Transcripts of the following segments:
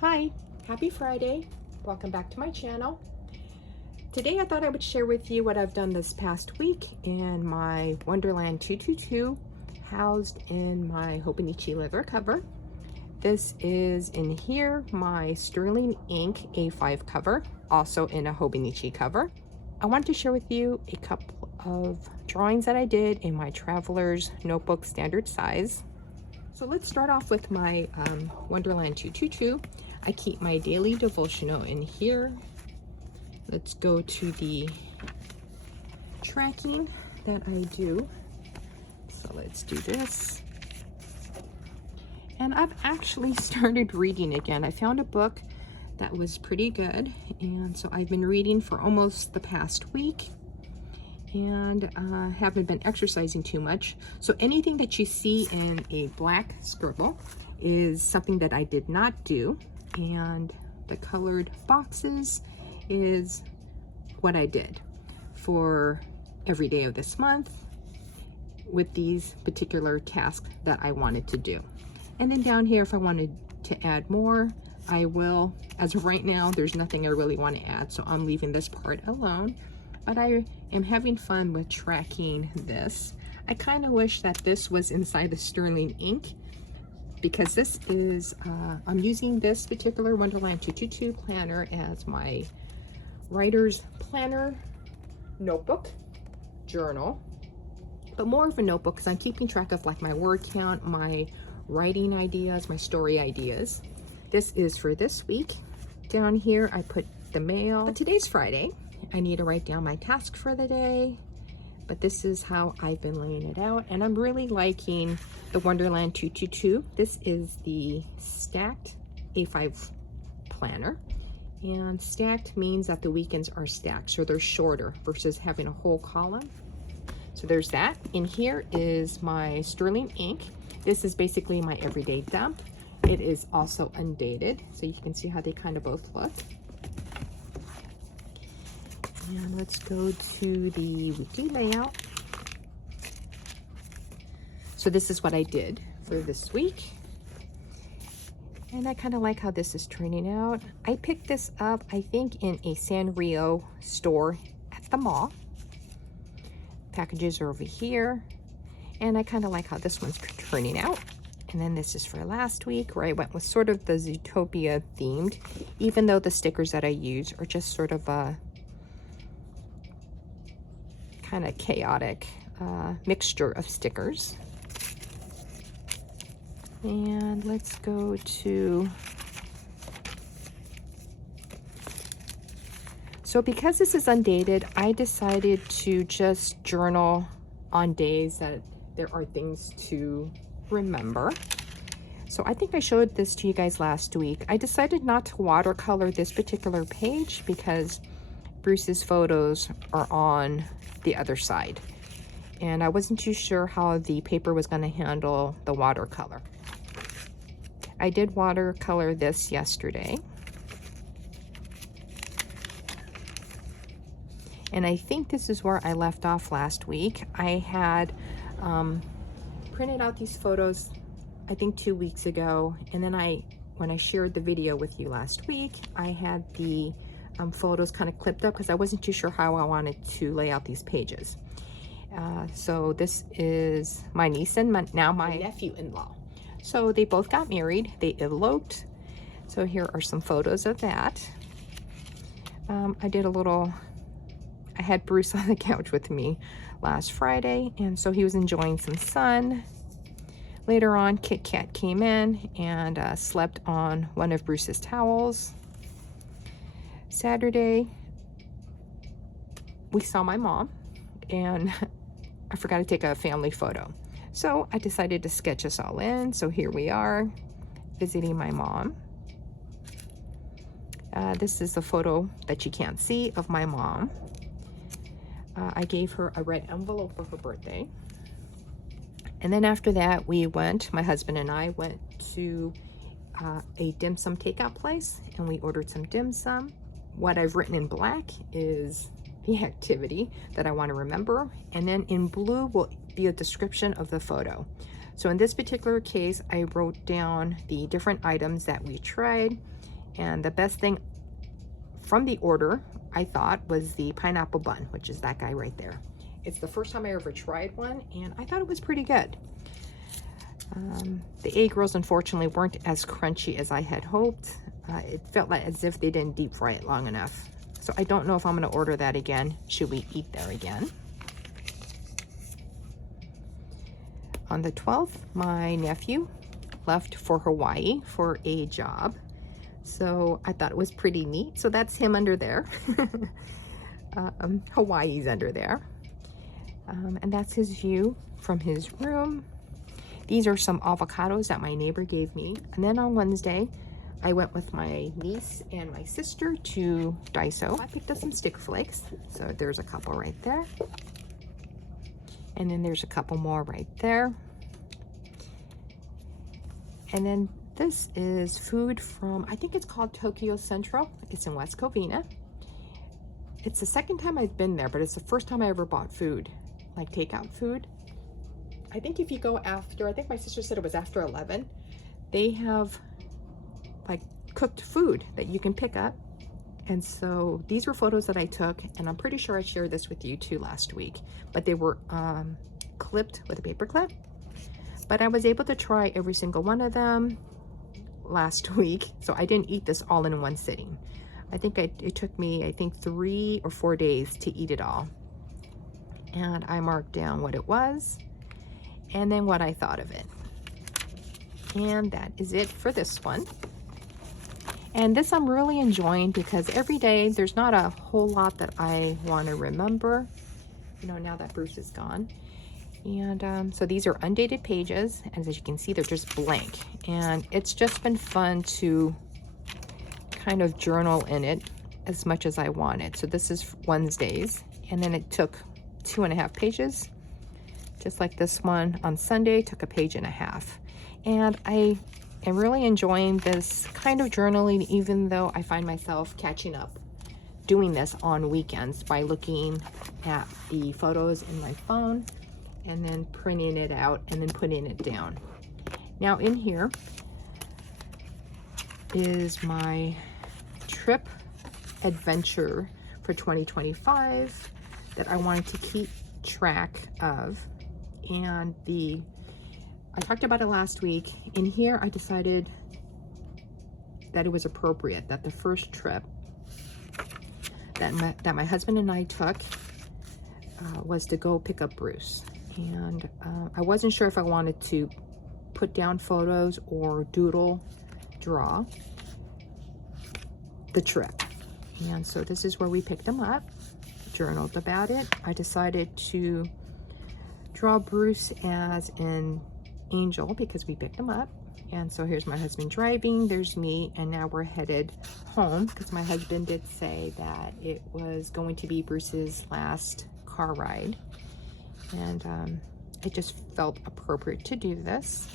Hi, happy Friday. Welcome back to my channel. Today I thought I would share with you what I've done this past week in my Wonderland 222 housed in my Hobonichi leather cover. This is in here my Sterling Ink A5 cover, also in a Hobonichi cover. I wanted to share with you a couple of drawings that I did in my Traveler's Notebook standard size. So let's start off with my Wonderland 222. I keep my daily devotional in here. Let's go to the tracking that I do. So let's do this. And I've actually started reading again. I found a book that was pretty good, and so I've been reading for almost the past week, and haven't been exercising too much. So anything that you see in a black scribble is something that I did not do, and the colored boxes is what I did for every day of this month with these particular tasks that I wanted to do. And then down here, if I wanted to add more, I will. As of right now, there's nothing I really want to add, so I'm leaving this part alone. But I am having fun with tracking this. I kind of wish that this was inside the Sterling Ink, because this is, I'm using this particular Wonderland 222 planner as my writer's planner, notebook, journal, but more of a notebook because I'm keeping track of like my word count, my writing ideas, my story ideas. This is for this week. Down here, I put the mail. But today's Friday. I need to write down my task for the day, but this is how I've been laying it out, and I'm really liking the Wonderland 222. This is the stacked A5 planner, and stacked means that the weekends are stacked, so they're shorter versus having a whole column. So there's that. In here is my Sterling Ink. This is basically my everyday dump. It is also undated, so you can see how they kind of both look. And let's go to the weekly layout. So this is what I did for this week. And I kind of like how this is turning out. I picked this up, I think, in a Sanrio store at the mall. Packages are over here. And I kind of like how this one's turning out. And then this is for last week, where I went with sort of the Zootopia themed, even though the stickers that I use are just sort of a kind of chaotic mixture of stickers. And let's go to, so because this is undated, I decided to just journal on days that there are things to remember. So I think I showed this to you guys last week. I decided not to watercolor this particular page because Bruce's photos are on the other side, and I wasn't too sure how the paper was going to handle the watercolor. I did watercolor this yesterday, and I think this is where I left off last week. I had printed out these photos, I think 2 weeks ago, and then when I shared the video with you last week, I had the photos kind of clipped up because I wasn't too sure how I wanted to lay out these pages. So this is my niece and now my nephew-in-law. So they both got married, they eloped. So here are some photos of that. I had Bruce on the couch with me last Friday, and so he was enjoying some sun. Later on, Kit Kat came in and slept on one of Bruce's towels. Saturday, we saw my mom, and I forgot to take a family photo. So I decided to sketch us all in. So here we are, visiting my mom. This is the photo that you can't see of my mom. I gave her a red envelope for her birthday. And then after that, my husband and I went to a dim sum takeout place, and we ordered some dim sum. What I've written in black is the activity that I want to remember, and then in blue will be a description of the photo. So in this particular case, I wrote down the different items that we tried, And the best thing from the order, I thought, was the pineapple bun, which is that guy right there. It's the first time I ever tried one, and I thought it was pretty good. The egg rolls, unfortunately, weren't as crunchy as I had hoped. It felt like as if they didn't deep fry it long enough. So I don't know if I'm going to order that again, should we eat there again. On the 12th, my nephew left for Hawaii for a job. So I thought it was pretty neat. So that's him under there. Hawaii's under there. And that's his view from his room. These are some avocados that my neighbor gave me. And then on Wednesday, I went with my niece and my sister to Daiso. I picked up some stick flakes. So there's a couple right there. And then there's a couple more right there. And then this is food from, I think it's called Tokyo Central. It's in West Covina. It's the second time I've been there, but it's the first time I ever bought food, like takeout food. I think if you go after, I think my sister said it was after 11, they have like cooked food that you can pick up. And so these were photos that I took, and I'm pretty sure I shared this with you too last week, but they were clipped with a paper clip. But I was able to try every single one of them last week, so I didn't eat this all in one sitting. I think it took me, I think 3 or 4 days to eat it all. And I marked down what it was and then what I thought of it. And that is it for this one. And this I'm really enjoying because every day there's not a whole lot that I want to remember, you know, now that Bruce is gone. And so these are undated pages, and as you can see, they're just blank. And it's just been fun to kind of journal in it as much as I wanted. So this is Wednesdays, and then it took 2.5 pages, just like this one on Sunday took 1.5 pages. And I am really enjoying this kind of journaling, even though I find myself catching up doing this on weekends by looking at the photos in my phone and then printing it out and then putting it down. Now in here is my trip adventure for 2025 that I wanted to keep track of. And I talked about it last week. In here, I decided that it was appropriate that the first trip that my husband and I took was to go pick up Bruce. And I wasn't sure if I wanted to put down photos or draw the trip. And so this is where we picked him up, journaled about it. I decided to draw Bruce as an angel because we picked him up. And so here's my husband driving, there's me, and now we're headed home because my husband did say that it was going to be Bruce's last car ride. And it just felt appropriate to do this.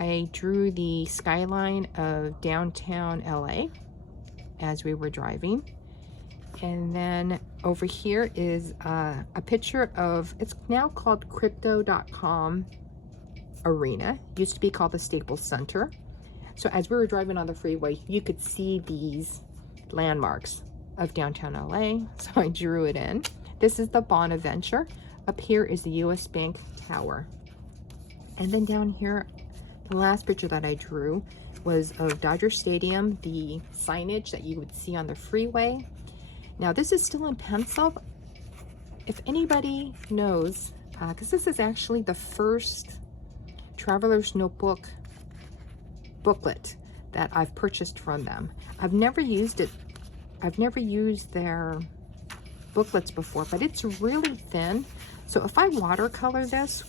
I drew the skyline of downtown LA as we were driving. And then over here is a picture of, it's now called Crypto.com Arena. It used to be called the Staples Center. So as we were driving on the freeway, you could see these landmarks of downtown LA. So I drew it in. This is the Bonaventure. Up here is the US Bank Tower. And then down here, the last picture that I drew was of Dodger Stadium, the signage that you would see on the freeway. Now this is still in pencil. If anybody knows, because this is actually the first Traveler's Notebook booklet that I've purchased from them. I've never used it. I've never used their booklets before, but it's really thin. So if I watercolor this,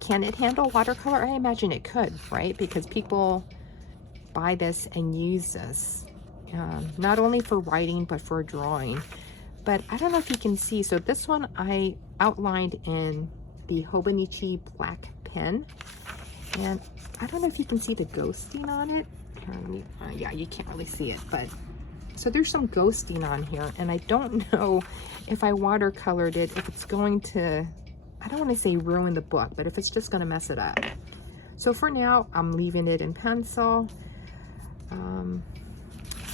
can it handle watercolor? I imagine it could, right? Because people buy this and use this, not only for writing, but for drawing. But I don't know if you can see. So this one I outlined in the Hobonichi black pen. And I don't know if you can see the ghosting on it. Yeah, you can't really see it, but so there's some ghosting on here, and I don't know if I watercolored it, if it's going to, I don't want to say ruin the book, but if it's just going to mess it up. So for now, I'm leaving it in pencil.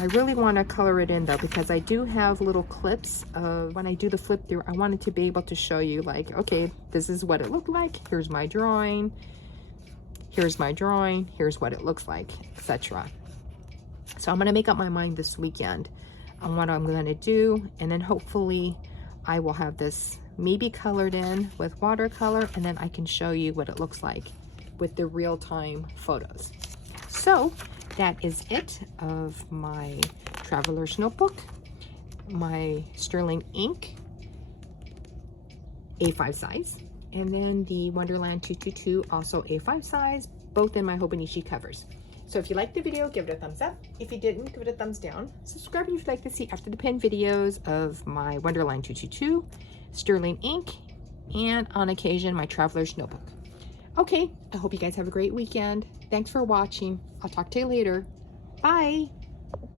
I really want to color it in though, because I do have little clips of when I do the flip through. I wanted to be able to show you like, okay, this is what it looked like. Here's my drawing. Here's my drawing. Here's what it looks like, etc. So I'm going to make up my mind this weekend on what I'm going to do. And then hopefully I will have this maybe colored in with watercolor, and then I can show you what it looks like with the real-time photos. So that is it of my Traveler's Notebook, my Sterling ink, A5 size, and then the Wonderland 222, also A5 size, both in my Hobonichi covers. So if you liked the video, give it a thumbs up. If you didn't, give it a thumbs down. Subscribe if you'd like to see after the pen videos of my Wonderland 222, Sterling ink, and on occasion, my Traveler's Notebook. Okay, I hope you guys have a great weekend. Thanks for watching. I'll talk to you later. Bye.